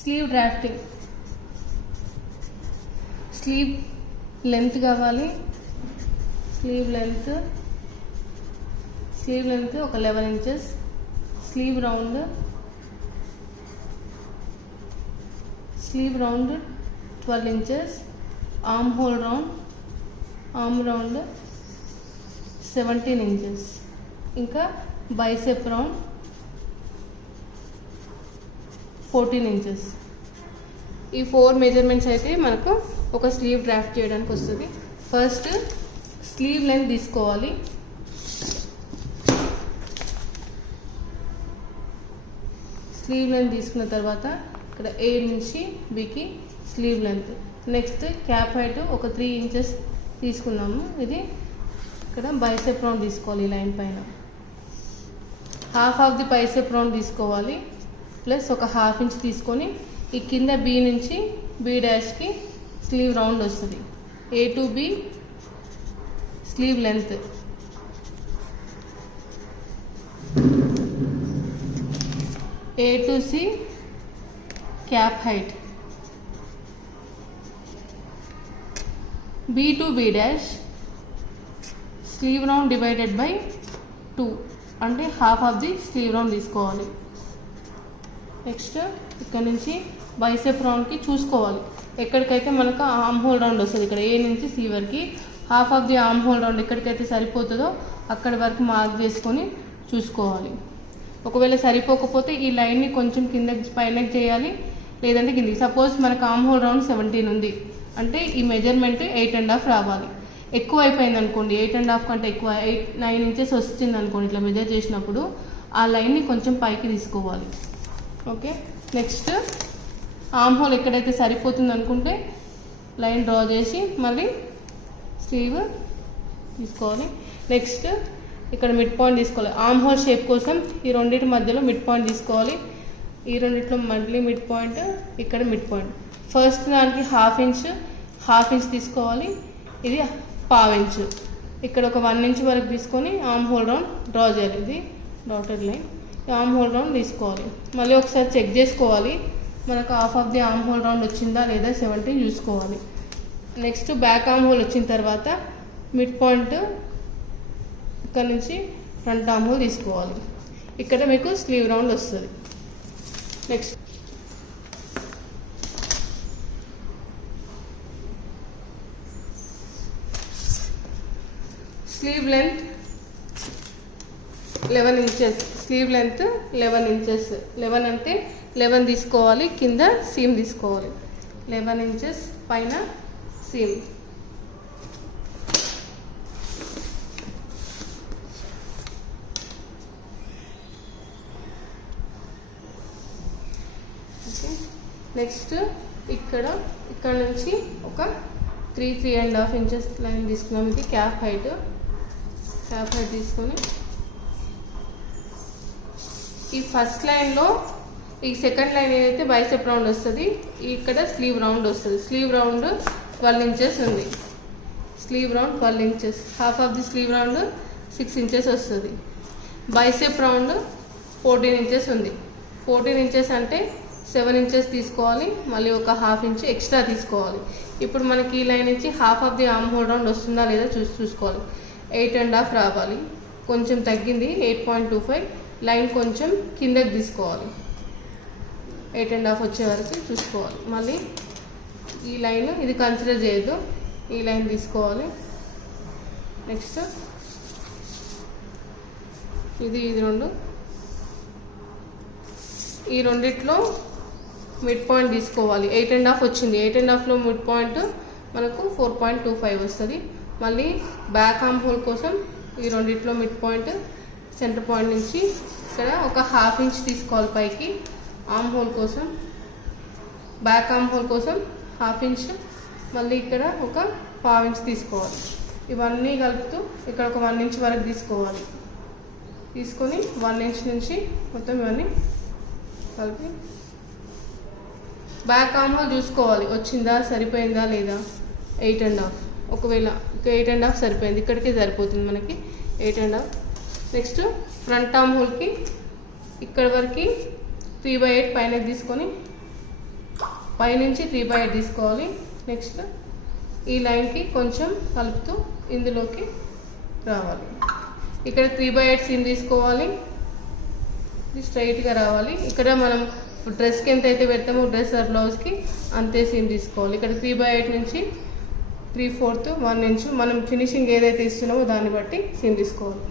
Slew drafting. Sleeve length కావాలి. Sleeve length ఒక 11 inches. Sleeve round 12 inches. Arm hole round 17 inches. ఇంకా bicep round 14 inches. ఈ 4 measurements అయితే మనకు ఒక స్లీవ్ డ్రాఫ్ట్ చేయడానికి వస్తుంది. ఫస్ట్ స్లీవ్ లెంత్ తీసుకోవాలి. స్లీవ్ లెంత్ తీసుకున్న తర్వాత ఇక్కడ A నుంచి Bకి sleeve length. Next cap height ఒక 3 inches తీసుకున్నాము. ఇది ఇక్కడ బైసెప్ రౌండ్ తీసుకోవాలి. ఈ లైన్ పైన half of the bicep round తీసుకోవాలి. ప్లస్ ఒక 1/2 inch తీసుకొని ఈ కింద B నుంచి B' స్లీవ్ రౌండ్ వస్తుంది. A to B sleeve length. A to C cap height. B to B' slew round divided by 2 అంటే half of the slew round తీసుకోవాలి. Next ఇక్కడ నుంచి బైసెప్ రౌండ్కి చూసుకోవాలి. ఎక్కడికైతే మనకు ఆర్మ్ హోల్ రౌండ్ వస్తుంది ఇక్కడ A నుంచి C వరకు half of the arm hole round ఎక్కడికైతే సరిపోతుందో అక్కడి వరకు మార్క్ చేసుకొని చూసుకోవాలి. ఒకవేళ సరిపోకపోతే ఈ లైన్ని కొంచెం కింద పైనకి చేయాలి, లేదంటే కిందకి. సపోజ్ మనకు ఆర్మ్ హోల్ రౌండ్ 17 ఉంది అంటే ఈ మెజర్మెంట్ 8.5 రావాలి. ఎక్కువ అయిపోయింది అనుకోండి, 8.5 కంటే ఎక్కువ 9 inches వచ్చింది అనుకోండి, ఇట్లా మెజర్ చేసినప్పుడు ఆ లైన్ని కొంచెం పైకి తీసుకోవాలి. ఓకే. నెక్స్ట్ ఆర్మ్ హోల్ ఎక్కడైతే సరిపోతుంది అనుకుంటే లైన్ డ్రా చేసి మళ్ళీ స్లీవ్ తీసుకోవాలి. నెక్స్ట్ ఇక్కడ మిడ్ పాయింట్ తీసుకోవాలి. ఆర్మ్ హోల్ షేప్ కోసం ఈ రెండింటి మధ్యలో మిడ్ పాయింట్ తీసుకోవాలి. ఈ రెండిట్లో మళ్ళీ మిడ్ పాయింట్, ఇక్కడ మిడ్ పాయింట్. ఫస్ట్ దానికి హాఫ్ ఇంచ్ తీసుకోవాలి. ఇది 1/2 inch. ఇక్కడ ఒక 1 inch వరకు తీసుకొని ఆర్మ్ హోల్ రౌండ్ డ్రా చేయాలి. ఇది dotted line. Arm hole round తీసుకోవాలి. మళ్ళీ ఒకసారి చెక్ చేసుకోవాలి మనకు half of the arm hole round వచ్చిందా లేదా 17 చూసుకోవాలి. నెక్స్ట్ బ్యాక్ ఆర్మ్ హోల్ వచ్చిన తర్వాత మిడ్ పాయింట్ ఇక్కడ నుంచి ఫ్రంట్ ఆర్మ్ హోల్ తీసుకోవాలి. ఇక్కడ మీకు స్లీవ్ రౌండ్ వస్తుంది. Next sleeve length 11 inches. Sleeve length 11 inches. 11 అంటే 11 తీసుకోవాలి, కింద సీమ్ తీసుకోవాలి. 11 inches పైన సీమ్. ఓకే. నెక్స్ట్ ఇక్కడ నుంచి ఒక 3.5 inches లైన్ తీసుకున్నాం. ఇది క్యాప్ హైట్ తీసుకొని ఈ ఫస్ట్ లైన్లో ఈ సెకండ్ లైన్ ఏదైతే బైసెప్ రౌండ్ వస్తుంది, ఇక్కడ స్లీవ్ రౌండ్ వస్తుంది. స్లీవ్ రౌండ్ 12 inches ఉంది. Slew round 12 inches. Half of the slew round 6 inches వస్తుంది. బైసెప్ రౌండ్ 14 inches ఉంది. 14 inches అంటే 7 inches తీసుకోవాలి, మళ్ళీ ఒక 1/2 inch ఎక్స్ట్రా తీసుకోవాలి. ఇప్పుడు మనకి ఈ లైన్ నుంచి half of the arm hole round వస్తుందా లేదా చూసుకోవాలి. 8.5 రావాలి. కొంచెం తగ్గింది 8.25. లైన్ కొంచెం కిందకి తీసుకోవాలి. 8.5 వచ్చే వరకు చూసుకోవాలి. మళ్ళీ ఈ లైన్ ఇది కన్సిడర్ చేయొద్దు, ఈ లైన్ తీసుకోవాలి. నెక్స్ట్ ఇది రెండు, ఈ రెండిట్లో మిడ్ పాయింట్ తీసుకోవాలి. 8.5 వచ్చింది. 8.5లో మిడ్ పాయింట్ మనకు 4.25 వస్తుంది. మళ్ళీ బ్యాక్ ఆర్మ్ హోల్ కోసం ఈ రెండిట్లో మిడ్ పాయింట్ సెంటర్ పాయింట్ నుంచి ఇక్కడ ఒక 1/2 inch తీసుకోవాలి పైకి. ఆర్మ్ హోల్ కోసం, బ్యాక్ ఆర్మ్ హోల్ కోసం 1/2 inch, మళ్ళీ ఇక్కడ ఒక 1/2 inch తీసుకోవాలి. ఇవన్నీ కలుపుతూ ఇక్కడ ఒక 1 inch వరకు తీసుకోవాలి. తీసుకొని 1 inch నుంచి మొత్తం ఇవన్నీ కలిపి బ్యాక్ ఆర్మ్ హోల్ చూసుకోవాలి వచ్చిందా, సరిపోయిందా లేదా. 8.5. ఒకవేళ 8.5 సరిపోయింది, ఇక్కడికే సరిపోతుంది మనకి 8.5. నెక్స్ట్ ఫ్రంట్ ఆర్మ్ హోల్కి ఇక్కడ వరకు 3/8 పైన తీసుకొని పైనుంచి 3/8 తీసుకోవాలి. నెక్స్ట్ ఈ లైన్కి కొంచెం కలుపుతూ ఇందులోకి రావాలి. ఇక్కడ 3/8 సీమ్ తీసుకోవాలి. ఇది స్ట్రైట్గా రావాలి. ఇక్కడ మనం డ్రెస్కి ఎంత అయితే పెడతామో డ్రెస్ ఆర్ బ్లౌజ్కి అంతే సీమ్ తీసుకోవాలి. ఇక్కడ 3/8 నుంచి 3/4 1 ఇంచు మనం ఫినిషింగ్ ఏదైతే ఇస్తున్నామో దాన్ని బట్టి సీమ్ తీసుకోవాలి.